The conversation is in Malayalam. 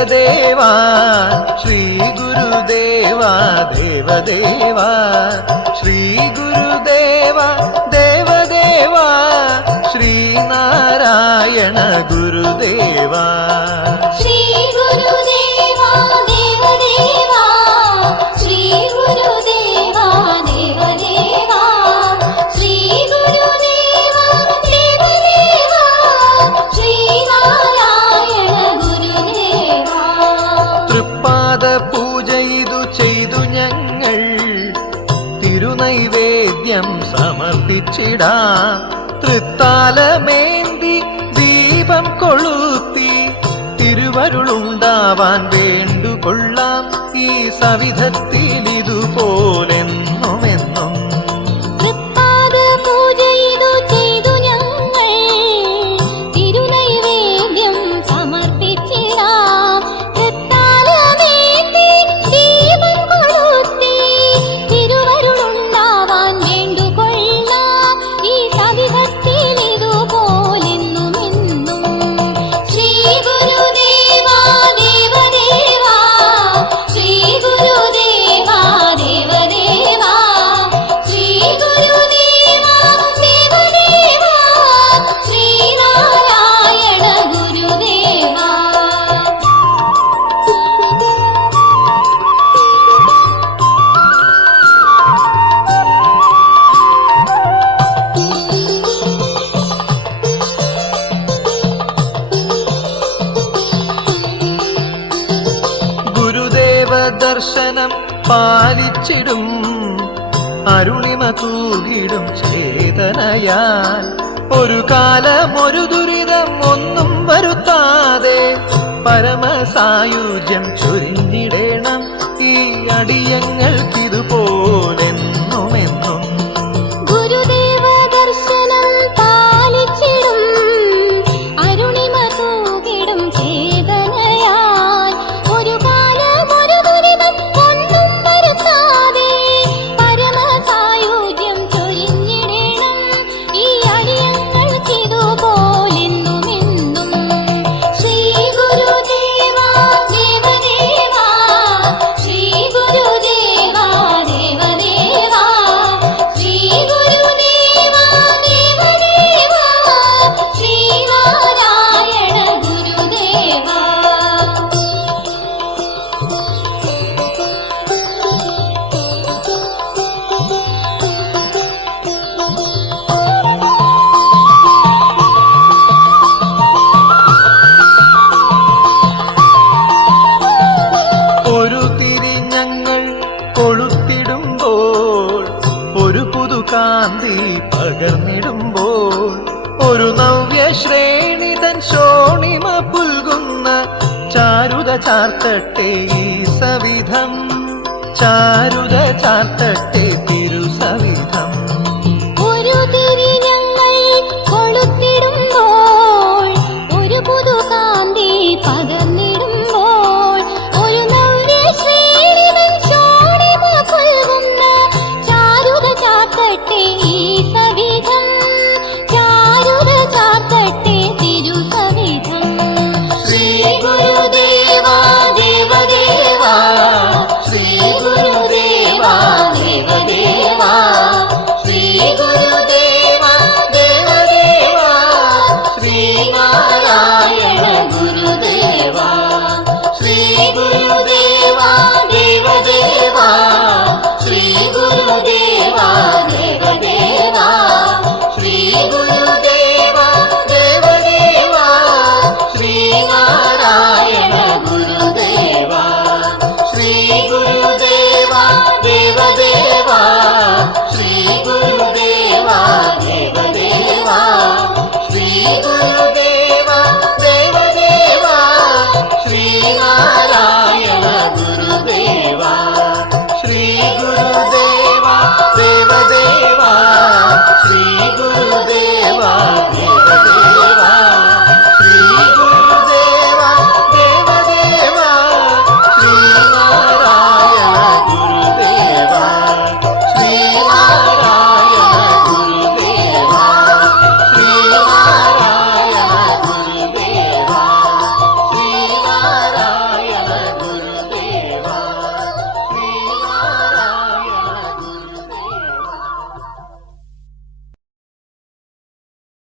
ദേവദേവാ ശ്രീ ഗുരുദേവാ ദേവദേവാ ശ്രീ ഗുരുദേവാ ദേവദേവാ ശ്രീനാരായണ ഗുരുദേവാ ശ്രീ ഗുരുദേവാ ദേവദേവാ ശ്രീ ഗുരുദേവാ ദേവദേവാ ശ്രീ ഗുരുദേവാ ദേവദേവാ ശ്രീനാരായണ ഗുരുദേവാ. തൃപ്പാദ പൂജ ഇതു ചെയ്തു ഞങ്ങൾ തിരുനൈവേദ്യം സമർപ്പിച്ചിടാം. തൃത്താലമേന്തി ദീപം കൊളുത്തി തിരുവരുളുണ്ടാവാൻ വേണ്ടുകൊള്ളാം. ഈ സവിധത്തിൽ ഇതുപോലെന്നുമെന്നും തൃപ്പാദ പൂജ ഇതു ചെയ്തു ഞങ്ങൾ തിരുനൈവേദ്യം സമർപ്പിച്ചിടാം. തൃത്താലമേന്തി ദീപം കൊളുത്തി തിരുവരുളുണ്ടാവാൻ വേണ്ടുകൊള്ളാം. ഈ സവിധത്തിൽ ഇതുപോലെന്നുമെന്നും. ശ്രീ ഗുരുദേവാ ദേവദേവാ ശ്രീ ഗുരുദേവാ ദേവദേവാ ശ്രീ ഗുരുദേവാ ദേവദേവാ ശ്രീനാരായണ ഗുരുദേവാ. ഗുരുദേവ ദർശനം പാലിച്ചിടും അരുണിമ തൂകിടും ചേതനയാൽ ഒരു കാലം ഒരു ദുരിതം ഒന്നും വരുത്താതെ പരമസായുജ്യം ചൊരിഞ്ഞിടേണം ഈ അടിയങ്ങൾക്കിതുപോലെന്നുമെന്നും. ഗുരുദേവ ദർശനം പാലിച്ചിടും അരുണിമ തൂകിടും ചേതനയാൽ ഒരു കാലം ഒരു ദുരിതം ഒന്നും വരുത്താതെ പരമസായുജ്യം ചൊരിഞ്ഞിടണം ഈ അടിയങ്ങൾക്കിതുപോലെന്നുമെന്നും. ശ്രീ ഗുരുദേവാ ദേവദേവാ ശ്രീ ഗുരുദേവാ ദേവദേവാ ശ്രീ ഗുരുദേവാ ദേവദേവാ ശ്രീനാരായണ ഗുരുദേവാ. ഒരു തിരി ഞങ്ങൾ കൊളുത്തിടുമ്പോൾ ഒരു പുതുകാന്തി പകർന്നിടുമ്പോൾ ഒരു നവ്യശ്രേണിതൻ ശോണിമ പുൽകുന്ന ചാരുത ചാർത്തട്ടെ ഈ സവിധം ചാരുത ചാർത്തട്ടെ